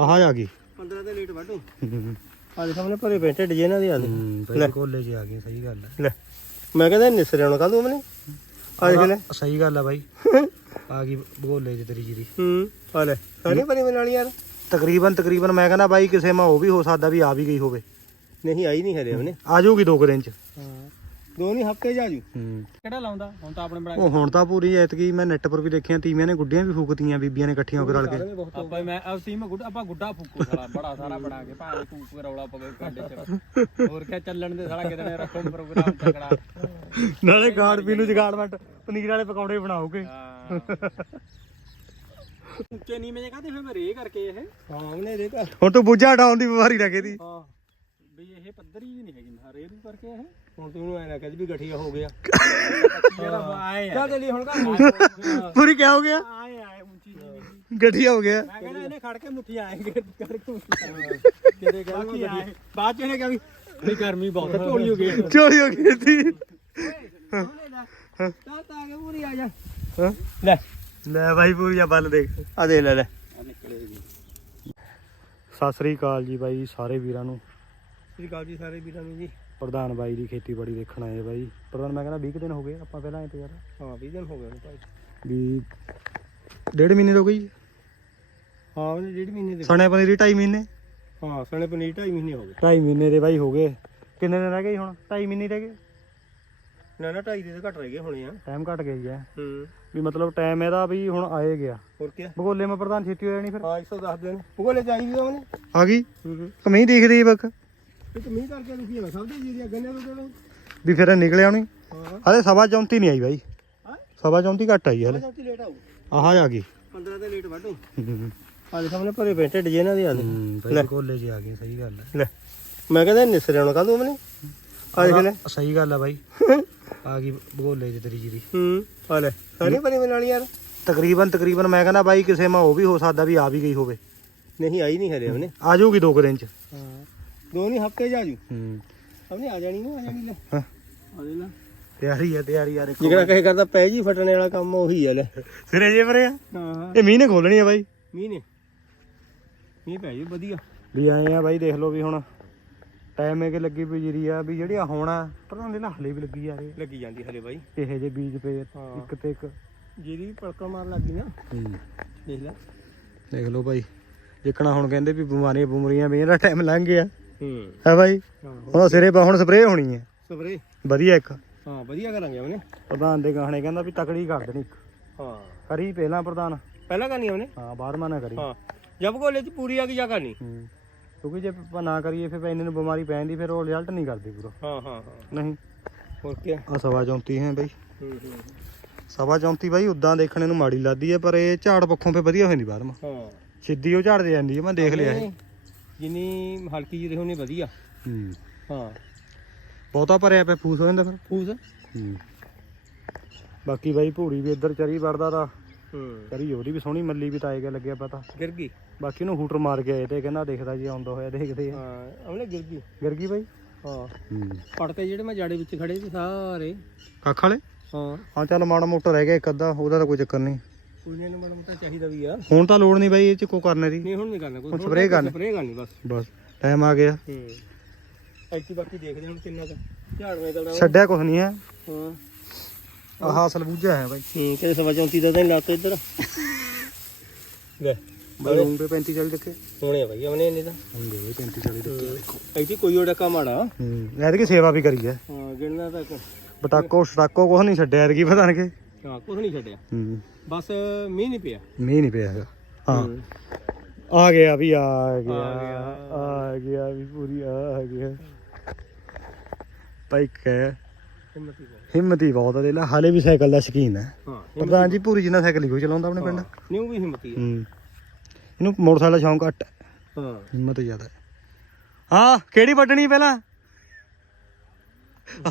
ਆਹ ਆ ਗਈ। 15 ਦੇ ਲੇਟ ਵਾਢੋ। ਆ ਦੇ ਸਾਹਮਣੇ ਭਰੇ ਬੈਠੇ ਡੇ ਇਹਨਾਂ ਦੀ ਆ ਦੇ ਲੈ। ਕੋਲੇ 'ਚ ਆ ਗਈ ਸਹੀ ਗੱਲ ਹੈ ਲੈ। ਮੈਂ ਕਹਿੰਦਾ ਨਿਸਰੇ ਹੁਣ ਕੱਲ ਨੂੰ ਮਨੇ ਆ ਦੇਖ ਲੈ। ਸਹੀ ਗੱਲ ਹੈ ਬਾਈ। ਆ ਗਈ ਬਗੋਲੇ 'ਚ ਤੇਰੀ ਜੀਰੀ। ਹੂੰ ਆ ਲੈ। ਸਾਰੀ ਭਰੀ ਮੇਰੇ ਨਾਲ ਯਾਰ। ਤਕਰੀਬਨ ਤਕਰੀਬਨ ਮੈਂ ਕਹਿੰਦਾ ਬਾਈ ਕਿਸੇ ਮਾ ਉਹ ਵੀ ਹੋ ਸਕਦਾ ਵੀ ਆ ਵੀ ਗਈ ਹੋਵੇ। ਨਹੀਂ ਆਈ ਨਹੀਂ ਹਰੇ ਉਹਨੇ। ਆ ਜਾਊਗੀ ਦੋ ਕੁ ਦਿਨ 'ਚ। ਹਾਂ। ਦੋ ਨਹੀਂ ਹਫ਼ਤੇ ਜਾ ਜੂ। ਹੂੰ। ਕਿਹੜਾ ਲਾਉਂਦਾ? ਹੁਣ ਤਾਂ ਆਪਣੇ ਬਣਾ ਉਹ ਹੁਣ ਤਾਂ ਪੂਰੀ ਐਤਕੀ ਮੈਂ ਨੈਟ ਪਰ ਵੀ ਦੇਖਿਆ ਤੀਵੀਆਂ ਨੇ ਗੁੱਡੀਆਂ ਵੀ ਫੂਕਤੀਆਂ ਬੀਬੀਆਂ ਨੇ ਇਕੱਠੀਆਂ ਹੋ ਕੇ। ਰਲ ਕੇ ਆਪਾਂ ਮੈਂ ਆ ਸੀਮ ਗੁੱਡਾ ਆਪਾਂ ਗੁੱਡਾ ਫੂਕੂ ਸਾਲਾ ਬੜਾ ਸਾਰਾ ਬਣਾ ਕੇ ਭਾਵੇਂ ਤੂੰ ਕੋਈ ਰੌਲਾ ਪਵੇ ਕਾਡੇ ਚ। ਹੋਰ ਕਿਆ ਚੱਲਣ ਦੇ ਸਾਲਾ ਕਿਤੇ ਨੇ ਰੱਖੋ ਪ੍ਰੋਗਰਾਮ ਤਕੜਾ। ਨਾਲੇ ਗਾੜ ਪੀ ਨੂੰ ਜਗਾੜਮੈਂਟ ਪਨੀਰ ਵਾਲੇ ਪਕੌੜੇ ਬਣਾਓਗੇ ਉੱਚੇ ਨਹੀਂ ਮੈਂ ਕਹਤੇ ਫਿਰ ਮੈਂ ਰੇ ਕਰਕੇ ਇਹ? ਹਾਂ ਉਹਨੇ ਰੇ ਕਰ ਹੁਣ ਤੂੰ ਬੁੱਝਾ ਹਟਾਉਣ ਦੀ ਬਿਮਾਰੀ ਲੱਗੇ ਦੀ ਹਾਂ। ਵੀ ਇਹ ਪੱਧਰੀ ਹੀ ਨਹੀਂ ਹੈਗੀ ਮੈਂ ਰੇ ਨੂੰ ਕਰਕੇ ਇਹ। ਹੁਣ ਤੂੰ ਐ ਨਾ ਕਹਦੀ ਵੀ ਗਠੀਆ ਹੋ ਗਿਆ। ਆਏ ਚੱਲ ਹੁਣ ਘਰ। ਪੂਰੀ ਕਿਆ ਹੋ ਗਿਆ? ਆਏ ਆਏ ਉੱਚੀ ਜੀ ਗੱਠੀਆ ਹੋ ਗਿਆ। ਮੈਂ ਕਹਿੰਦਾ ਇਹਨੇ ਖੜ ਕੇ ਮੁੱਠੀ ਆਏਗੇ ਕਰਕੇ ਕਿਤੇ ਆਏ। ਬਾਅਦ ਚ ਇਹਨੇ ਕਿਹਾ ਵੀ ਨਹੀਂ ਗਰਮੀ ਬਹੁਤ ਹੈ ਢੋਲੀ ਹੋ ਗਈ। ਚੋਰੀ ਹੋ ਗਈ ਸੀ। ਤਾਂ ਤਾਂ ਕੇ ਪੂਰੀ ਆ ਜਾ। ਹਾਂ? ਲੈ। ਲੈ ਬਾਈ ਪੂਰੀ ਆ ਬੱਲ ਦੇਖ ਆ ਦੇ ਲੈ ਲੈ। ਆ ਨਿਕਲੇ ਜੀ ਸਤਿ ਸ੍ਰੀ ਅਕਾਲ ਜੀ ਬਾਈ ਸਾਰੇ ਵੀਰਾਂ ਨੂੰ। ਸ੍ਰੀ ਅਕਾਲ ਜੀ ਸਾਰੇ ਵੀਰਾਂ ਨੂੰ ਜੀ। ਪ੍ਰਧਾਨ ਬਾਈ ਦੀ ਖੇਤੀਬਾੜੀ ਦੇਖਣ ਆਏ ਬਾਈ। ਪ੍ਰਧਾਨ ਮੈਂ ਕਹਿੰਦਾ 20 ਕੁ ਦਿਨ ਹੋ ਗਏ ਆਪਾਂ ਪਹਿਲਾਂ ਆਏ ਤੇ ਯਾਰ। ਹਾਂ 20 ਦਿਨ ਹੋ ਗਏ ਨੇ ਭਾਈ। ਵੀ ਡੇਢ ਮਹੀਨੇ ਤੋਂ ਗਈ? ਹਾਂ ਉਹਨੇ ਡੇਢ ਮਹੀਨੇ ਦੇ। ਸਣੇ ਪਨੀਰੀ 2.5 ਮਹੀਨੇ? ਹਾਂ ਸਣੇ ਪਨੀਰ ਢਾਈ ਮਹੀਨੇ ਹੋ ਗਏ। 2.5 ਮਹੀਨੇ ਦੇ ਬਾਈ ਹੋ ਗਏ। ਕਿੰਨੇ ਦਿਨ ਰਹਿ ਗਏ ਜੀ ਹੁਣ? 2.5 ਮਹੀਨੇ ਰਹਿ ਗਏ? ਨਾ ਨਾ ਢਾਈ ਦੇ ਤਾਂ ਘੱਟ ਰਹਿ ਗਏ ਹੋਣੇ ਆ। ਟਾਈਮ ਘਟ ਗਿਆ ਜੀ ਐ ਹੂੰ। ਵੀ ਮਤਲਬ ਟਾਈਮ ਇਹਦਾ ਵੀ ਹੁਣ ਆਏ ਗਿਆ। ਹੋਰ ਕੀ ਬਗੋਲੇ ਮੈਂ ਪ੍ਰਧਾਨ ਛੇਤੀ ਹੋ ਜਾਣੀ ਫਿਰ। ਹਾਂ 110 ਦਿਨ ਭੂਗੋਲੇ ਚਾਹੀਦੀ ਉਹਨੇ? ਆ ਗਈ? ਹੂੰ ਹੂੰ। ਕਮੀ ਦਿਖਦੀ ਬੱਕ। ਇੱਕ ਮੀਂਹ ਕਰਕੇ ਦੁਖੀ ਹੋਇਆ ਸਭ ਦੇ ਜੀਰੀਆਂ ਗੰਨੇ ਤੋਂ ਚਲੋ। ਵੀ ਫਿਰ ਨਿਕਲਿਆ ਨਹੀਂ। ਹਾਂ। ਹਲੇ ਸਵਾ 34 ਨਹੀਂ ਆਈ ਬਾਈ। ਹਾਂ? ਸਵਾ 34 ਘੱਟ ਆਈ ਹਲੇ। ਜਲਦੀ ਲੇਟ ਆਊ। ਆਹ ਆ ਗਈ। 15 ਦੇ ਲੇਟ ਵਾਢੋ। ਆ ਦੇ ਸਾਹਮਣੇ ਭਰੇ ਬੈਠੇ ਡੇ ਇਹਨਾਂ ਦੀ ਆ ਦੇ। ਕੋਲੇ ਆ ਗਈ ਸਹੀ ਗੱਲ ਹੈ ਲੈ। ਮੈਂ ਕਹਿੰਦਾ ਨਿਸਰੇ ਹੁਣ ਕੱਲ ਨੂੰ ਮਨੇ ਆ ਦੇਖ ਲੈ। ਸਹੀ ਗੱਲ ਹੈ ਬਾਈ। ਆ ਗਈ ਬਗੋਲੇ 'ਚ ਤੇਰੀ ਜੀਰੀ ਹੂੰ ਆ ਲੈ ਸਾਰੀ ਭਰੀ ਮੇਰੇ ਨਾਲ ਯਾਰ। ਤਕਰੀਬਨ ਤਕਰੀਬਨ ਮੈਂ ਕਹਿੰਦਾ ਬਾਈ ਕਿਸੇ ਮਾ ਉਹ ਵੀ ਹੋ ਸਕਦਾ ਵੀ ਆ ਵੀ ਗਈ ਹੋਵੇ। ਨਹੀਂ ਆਈ ਨਹੀਂ ਹਰੇ ਉਹਨੇ। ਆ ਜਾਊਗੀ ਦੋ ਕੁ ਦਿਨ 'ਚ। ਹਾਂ। ਦੋ ਨਹੀਂ ਹਫ਼ਤੇ ਜਾ ਜੂ। ਹੂੰ। ਆ ਜਾਣੀ ਨਾ ਆ ਜਾਣੀ ਲੈ। ਹਾਂ। ਆ ਦੇ ਲੈ। ਤਿਆਰੀ ਹੈ ਤਿਆਰੀ ਯਾਰ ਇੱਕ ਜਿਹੜਾ ਕਹੇ ਕਰਦਾ ਪੈ ਜੀ ਫਟਣੇ ਵਾਲਾ ਕੰਮ ਉਹੀ ਆ ਲੈ। ਸਿਰੇ ਜੇ ਪਰੇ ਆ ਹਾਂ। ਇਹ ਮੀਂਹ ਨੇ ਖੋਲਣੀ ਆ ਬਾਈ। ਮੀਂਹ ਨੇ। ਮੀਂਹ ਪੈ ਜੀ ਵਧੀਆ। ਵੀ ਆਏ ਆ ਬਾਈ ਦੇਖ ਲਓ ਵੀ ਹੁਣ ਟਾਈਮ ਇਹ ਕਿ ਲੱਗੀ ਪਈ ਜੀਰੀ ਆ ਵੀ ਜਿਹੜੀ ਆ ਹੋਣਾ ਪਤਾ ਨਹੀਂ ਨਾ ਹਲੇ ਵੀ ਲੱਗੀ ਜਾ ਰਹੀ ਲੱਗੀ ਜਾਂਦੀ ਹਲੇ ਬਾਈ। ਇਹੋ ਜਿਹੇ ਬੀਜ ਪਏ। ਇੱਕ ਤੇ ਇੱਕ। ਜਿਹੜੀ ਪਲਕਾਂ ਮਾਰ ਲੱਗੀ ਨਾ। ਹੂੰ। ਦੇਖ ਲੈ। ਦੇਖ ਲਓ ਬਾਈ। ਜਿੱਕਣਾ ਹੁਣ ਕਹਿੰਦੇ ਵੀ ਬਿਮਾਰੀਆਂ ਬੁਮਰੀਆਂ ਵੀ ਇਹਦਾ ਟਾਈਮ ਲੰਘ ਗਿਆ। ਹੂੰ। ਹੈ ਬਾਈ? ਹੁਣ ਸਿਰੇ ਪਾ ਹੁਣ ਸਪਰੇਅ ਹੋਣੀ ਹੈ। ਸਪਰੇ ਵਧੀਆ ਇੱਕ। ਹਾਂ ਵਧੀਆ ਕਰਾਂਗੇ ਉਹਨੇ ਪ੍ਰਧਾਨ ਦੇ ਗਾਣੇ ਕਹਿੰਦਾ ਵੀ ਤਕੜੀ ਕਰ ਦੇਣੀ ਇੱਕ। ਹਾਂ। ਕਰੀ ਪਹਿਲਾਂ ਪ੍ਰਧਾਨ। ਪਹਿਲਾਂ ਕਰਨੀ ਉਹਨੇ? ਹਾਂ ਬਾਹਰਵਾਂ ਨਾ ਕਰੀ। ਹਾਂ। ਜਬ ਕੋਲੇ ਚ ਪੂਰੀ ਆ ਗਈ ਜਾ ਕਰਨੀ? ਹੂੰ। ਕਿਉਂਕਿ ਜੇ ਆਪਾਂ ਨਾ ਕਰੀਏ ਫਿਰ ਇਹਨਾਂ ਨੂੰ ਬਿਮਾਰੀ ਪੈ ਜਾਂਦੀ ਫਿਰ ਉਹ ਰਿਜ਼ਲਟ ਨਹੀਂ ਕਰਦੀ ਪੂਰਾ। ਹਾਂ ਹਾਂ ਹਾਂ। ਨਹੀਂ। ਹੋਰ ਕੀ ਆ? ਸਵਾ 34 ਹੈ ਬਾਈ। ਹੂੰ ਹੂੰ। ਸਵਾ 34 ਬਾਈ ਉਦਾਂ ਦੇਖਣੇ ਨੂੰ ਮਾੜੀ ਲੱਗਦੀ ਹੈ ਪਰ ਇਹ ਝਾੜ ਪੱਖੋਂ ਫੇ ਵਧੀਆ ਹੋ ਜਾਂਦੀ ਬਾਹਰਵਾਂ ਹਾਂ। ਸਿੱਧੀ ਉਹ ਝਾੜ ਦੇ ਜਾਂਦੀ ਹੈ ਮੈਂ ਦੇਖ ਲਿਆ ਇਹ। ਜਿੰਨੀ ਹਲਕੀ ਜਿਹੀ ਰਹੀ ਉਹਨੇ ਵਧੀਆ। ਹੂੰ। ਹਾਂ। ਬਹੁਤਾ ਭਰਿਆ ਪਿਆ ਫੂਸ ਹੋ ਜਾਂਦਾ ਫਿਰ? ਫੂਸ? ਹੂੰ। ਬਾਕੀ ਬਾਈ ਭੂੜੀ ਵੀ ਇੱਧਰ ਚਰੀ ਵੜਦਾ ਤਾਂ ਹੂੰ। ਚਰੀ ਉਹਦੀ ਵੀ ਸੋਹਣੀ ਮੱਲੀ ਵੀ ਤਾਂ ਆਏਗਾ ਲੱਗਿਆ ਪਤਾ। ਗਿਰ ਗਈ? ਬਾਕੀ ਨੂੰ ਹੂਟਰ ਮਾਰ ਕੇ ਆਏ ਤੇ ਕਹਿੰਦਾ ਦੇਖਦਾ ਜੀ ਆਉਂਦਾ ਹੋਇਆ ਦੇਖਦੇ ਆ। ਹਾਂ ਉਹਨੇ ਗਿਰ ਗਈ। ਗਿਰ ਗਈ ਬਾਈ? ਹਾਂ। ਹੂੰ। ਪੜਤੇ ਜਿਹੜੇ ਮੈਂ ਜਾੜੇ ਵਿੱਚ ਖੜੇ ਸੀ ਸਾਰੇ। ਕੱਖ ਵਾਲੇ? ਹਾਂ। ਹਾਂ ਚੱਲ ਮਾੜਾ ਮੋਟਾ ਰਹਿ ਗਿਆ ਇੱਕ ਅੱਧਾ ਉਹਦਾ ਤਾਂ ਕੋਈ ਚੱਕਰ ਨਹੀਂ। ਕੁੜੀਆਂ ਨੂੰ ਬੜਾ ਮੋਟਾ ਚਾਹੀਦਾ ਵੀ ਆ। ਹੁਣ ਤਾਂ ਲੋੜ ਨਹੀਂ ਬਾਈ ਇਹ ਚ ਕੋ ਕਰਨੇ ਦੀ। ਨਹੀਂ ਹੁਣ ਨਹੀਂ ਕਰਨਾ ਕੋਈ। ਹੁਣ spray ਕਰਨੀ। ਸਪਰੇਅ ਕਰਨੀ ਬਸ। ਬਸ ਟਾਈਮ ਆ ਗਿਆ। ਹੂੰ। ਐਤੀ ਬਾਕੀ ਦੇਖਦੇ ਹੁਣ ਕਿੰਨਾ ਕੁ ਝਾੜਵੇਂ ਦਾ ਛੱਡਿਆ ਕੁਛ ਨਹੀਂ ਹੈ। ਹਾਂ। ਆਹ ਸਲਬੂਜਾ ਹੈ ਬਾਈ। ਹੂੰ ਕਿਤੇ ਸਵਾ 34 ਦਾ ਤਾਂ ਨਹੀਂ ਲੱਤ ਇੱਧਰ। ਲੈ ਬਾਈ ਤੇ 35 40 ਰੱਖੇ ਹੋਣੇ ਆ ਭਾਈ ਉਹਨੇ ਨਹੀਂ ਤਾਂ। ਹੁੰਦੇ 35 40 ਰੱਖੇ ਐਤੀ ਕੋਈ ਉਹ ਡੱਕਾ ਮਾੜਾ ਹੂੰ ਐਤਕੀ ਸੇਵਾ ਵੀ ਕਰੀ ਹੈ ਹਾਂ ਗਿਣਨਾ ਤਾਂ ਬਟਾਕੋ ਸਟਾਕੋ ਕੁਛ ਨਹੀਂ ਛੱਡਿਆ ਐਤਕੀ ਪਤਾ ਨਹੀਂ ਕਿ। ਹਾਂ ਕੁਝ ਨਹੀਂ ਛੱਡਿਆ। ਹੂੰ। ਬਸ ਮੀਂਹ ਨਹੀਂ ਪਿਆ। ਮੀਂਹ ਨਹੀਂ ਪਿਆ ਹੈਗਾ। ਹਾਂ। ਹੂੰ। ਆ ਗਿਆ ਵੀ ਆ ਗਿਆ। ਆ ਗਿਆ। ਵੀ ਪੂਰੀ ਆ ਗਿਆ। ਭਾਈ ਕਹਿ ਹਿੰਮਤ ਹੀ ਬਹੁਤ। ਹਿੰਮਤੀ ਬਹੁਤ ਹੈ ਦੇ ਲੈ ਹਾਲੇ ਵੀ ਸਾਈਕਲ ਦਾ ਸ਼ਕੀਨ ਹੈ। ਹਾਂ ਪ੍ਰਧਾਨ ਜੀ ਪੂਰੀ ਜਿੰਨਾ ਸਾਈਕਲ ਹੀ ਕੋਈ ਚਲਾਉਂਦਾ ਆਪਣੇ ਪਿੰਡ। ਨਿਊ ਵੀ ਹਿੰਮਤ ਹੀ। ਹੂੰ। ਇਹਨੂੰ ਮੋਟਰਸਾਈਕਲ ਦਾ ਸ਼ੌਂਕ ਘੱਟ ਹੈ। ਹਾਂ। ਹਿੰਮਤ ਜ਼ਿਆਦਾ ਹੈ। ਹਾਂ ਕਿਹੜੀ ਵੱਢਣੀ ਪਹਿਲਾਂ?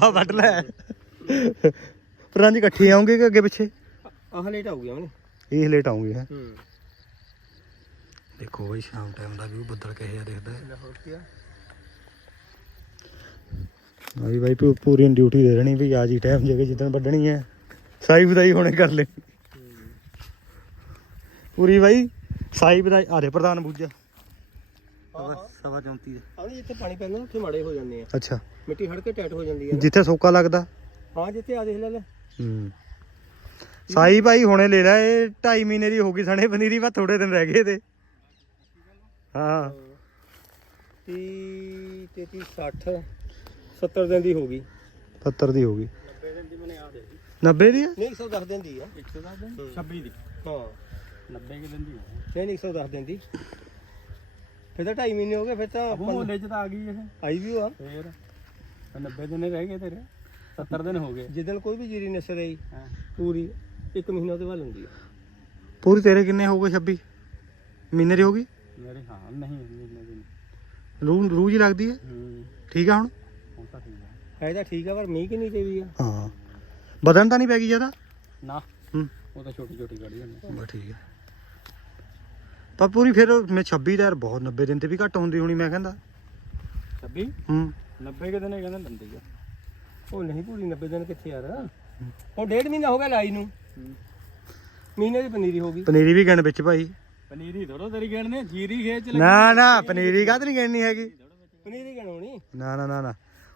ਆ ਵੱਢ ਲੈ। ਪ੍ਰਧਾਨ ਜੀ ਇਕੱਠੇ ਆਉਂਗੇ ਕਿ ਅੱਗੇ ਪਿੱਛੇ? ਆਹ ਲੇਟ ਆਉ ਗਿਆ ਉਹਨੇ ਇਹ ਲੇਟ ਆਉਂਗੇ ਹੈ? ਹੂੰ। ਦੇਖੋ ਬਈ ਸ਼ਾਮ ਟਾਈਮ ਦਾ ਵੀ ਬੱਦਲ ਕਿਹੋ ਜਿਹਾ ਦਿਖਦਾ ਹੈ। ਹੋਰ ਕੀ ਆ? ਆ ਵੀ ਬਾਈ ਪੂ- ਪੂਰੀ ਡਿਊਟੀ ਦੇ ਦੇਣੀ ਵੀ ਆ ਜੀ ਟਾਈਮ ਜੇ ਜਿੱਦਣ ਵੱਢਣੀ ਹੈ। ਸਾਈ ਵਧਾਈ ਹੁਣੇ ਕਰ ਲੈ। ਪੂਰੀ ਬਾਈ ਸਾਈ ਵਧਾਈ ਆਰੇ ਪ੍ਰਧਾਨ ਬੂਜਾ। ਸਵਾ ਸਵਾ 34 ਦੇ ਆਹ ਜਿੱਥੇ ਪਾਣੀ ਪੈਂਦਾ ਉੱਥੇ ਮਾੜੇ ਹੋ ਜਾਂਦੇ ਆ। ਅੱਛਾ। ਮਿੱਟੀ ਹੜ ਕੇ ਟਾਈਟ ਹੋ ਜਾਂਦੀ ਹੈ ਜਿੱਥੇ ਸੋਕਾ ਲੱਗਦਾ। ਹਾਂ ਜਿੱਥੇ ਆ ਦੇਖ ਲੈ ਲੈ। ਹੂੰ। ਸਾਈ ਭਾਈ ਹੁਣੇ ਲੈ ਲੈ ਇਹ 2.5 ਮਹੀਨੇ ਦੀ ਹੋ ਗਈ ਸਣੇ ਪਨੀਰੀ ਬਾ ਥੋੜੇ ਦਿਨ ਰਹਿ ਗਏ ਤੇ। ਹਾਂ। 30 33 60 70 ਦਿਨ ਦੀ ਹੋ ਗਈ। 70 ਦੀ ਹੋ ਗਈ। 90 ਦਿਨ ਦੀ ਮੈਨੇ ਆ ਦੇ 90 ਦੀ ਨਹੀਂ 110 ਦਿਨ ਦੀ ਆ। 110 ਦਿਨ? 26 ਦੀ? ਹਾਂ। 90 ਕਿ ਦਿਨ ਦੀ ਨਹੀਂ ਨਹੀਂ 110 ਦਿਨ ਦੀ। ਫਿਰ ਤਾਂ 2.5 ਮਹੀਨੇ ਹੋ ਗਏ ਫਿਰ ਤਾਂ ਮੋਲੇ ਚ ਤਾਂ ਆ ਗਈ ਇਹ। ਆਈ ਵੀ ਆ। ਫੇਰ। 90 ਦਿਨ ਰਹਿ ਗਏ ਤੇਰੇ। 70 ਦਿਨ ਹੋ ਗਏ। ਜਿੱਦਣ ਕੋਈ ਵੀ ਜੀਰੀ ਨਸਰ ਆਈ ਹਾਂ। ਪੂਰੀ ਇੱਕ ਮਹੀਨਾ ਉਹਦੇ ਬਾਅਦ ਹੁੰਦੀ ਆ ਪੂਰੀ ਤੇਰੇ ਕਿੰਨੇ ਹੋ ਗਏ 26 ਮਹੀਨੇ ਦੀ ਹੋ ਗਈ? ਮੇਰੇ ਹਾਂ ਨਹੀਂ ਮਹੀਨੇ ਦਿਨ ਰੂ ਰੂਜ ਹੀ ਲੱਗਦੀ ਹੈ? ਹੂੰ। ਠੀਕ ਆ ਹੁਣ? ਹੁਣ ਤਾਂ ਠੀਕ ਹੈ ਹੈ ਤਾਂ ਠੀਕ ਆ ਪਰ ਮੀਂਹ ਕਿੰਨੀ ਤੇ ਵੀ ਆ। ਹਾਂ। ਬਦਨ ਤਾਂ ਨਹੀਂ ਪੈ ਗਈ ਜ਼ਿਆਦਾ? ਨਾ। ਹੂੰ। ਉਹ ਤਾਂ ਛੋਟੀ ਛੋਟੀ ਗਾੜੀ ਹੁੰਦੀ ਬਸ ਠੀਕ ਹੈ ਪਰ ਪੂਰੀ ਫਿਰ ਮੈਂ 26 ਦਾ ਯਾਰ ਬਹੁਤ 90 ਦਿਨ ਤੇ ਵੀ ਘੱਟ ਹੁੰਦੀ ਹੋਣੀ ਮੈਂ ਕਹਿੰਦਾ। 26 ਹੂੰ। 90 ਕਿ ਦਿਨ ਇਹ ਕਹਿੰਦੇ ਲੰਦੀ ਆ। ਉਹ ਨਹੀਂ ਪੂਰੀ 90 ਦਿਨ ਕਿੱਥੇ ਯਾਰ? ਹੁਣ ਡੇਢ ਮਹੀਨਾ ਹੋ ਗਿਆ ਲਾਈ ਨੂੰ। ਮਹੀਨੇ ਦੀ ਪਨੀਰੀ ਹੋ ਗਈ। ਪਨੀਰੀ ਵੀ ਗਣ ਵਿੱਚ ਭਾਈ। ਪਨੀਰੀ ਥੋੜੋ ਤੇਰੀ ਗੇੜਨੇ ਜੀਰੀ ਖੇਚ ਨਾ ਨਾ ਪਨੀਰੀ ਕਾਹਤ ਨਹੀਂ ਗਿਣਨੀ ਹੈਗੀ? ਪਨੀਰੀ ਗਣਾਉਣੀ। ਨਾ ਨਾ ਨਾ ਨਾ।